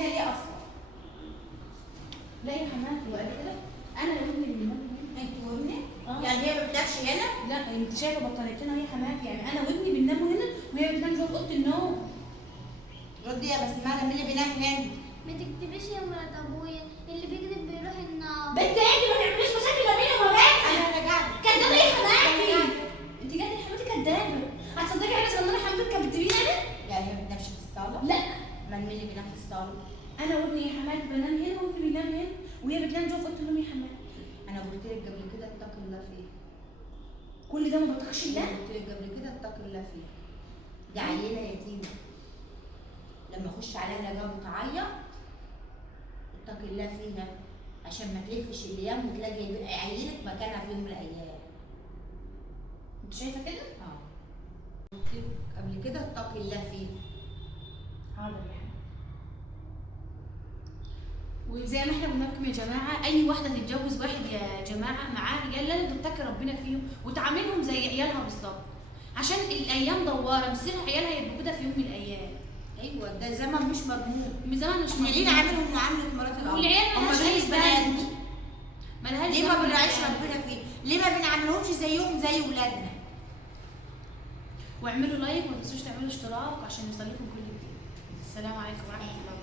هي ليه اصلا. لا يا حماتي وقال كده انا ابني بينام هنا. انت وابنك؟ يعني هي ما بتنامش هنا؟ لا انت شايفه بطانيتنا وهي حماتي، يعني انا وابني بنناموا هنا وهي بتنام جوه في اوضه النوم. ردي يا بسمله، مين اللي بينام هنا؟ ما تكتبيش يا مرات ابويا، اللي بيكذب بيروح النار. بنت انت ما تعمليش مشاكل ما بيني وما بينك. انا رجعت. كدابه يا حماتي. انت جايه حماتي كدابه. هتصدقي حاجه صغننه حماتك كانت بتجيبيني انا؟ يعني هي ما بتنامش في الصاله؟ لا امال مين اللي بينام في الصاله؟ انا وابني يا حماتي بنام هنا وابني بينام هنا وهي بتنام جوه في اوضه النوم يا حماتي. انا قلت لك قبل كده اتقي الله فيه. كل ده ما بطيقش الله؟ قلت لك قبل كده اتقي الله فيه. دي عيله يتيمه. لما اخش عليها الاقيها بتعيط اتقي الله فيها عشان ما تلفش الايام وتلاقي عيلك مكانها في يوم من الايام. انت شايفه كده؟ اه. قلت لك قبل كده اتقي الله فيه. حاضر يا حماتي. وزي ما احنا قلنا لكم يا جماعه، اي واحده تتجوز واحد يا جماعه معاه عيال لازم تتقي ربنا فيهم وتعاملهم زي عيالها بالظبط، عشان الايام دواره مصير عيالها يبقوا كده في يوم من الايام. ايوه ده زمن مش مضمون. من زمان مش احنا ليه نعاملهم معامله مرات الاب؟ والعيال مالهاش اي بني ادمين. مالهاش ليه ما ذنب بنراعيش العيال. ربنا فيه؟ ليه ما بنعاملهمش زيهم زي ولادنا؟ واعملوا لايك وما تنسوش تعملوا اشتراك عشان يوصلكم كل جديد. السلام عليكم ورحمه الله وبركاته.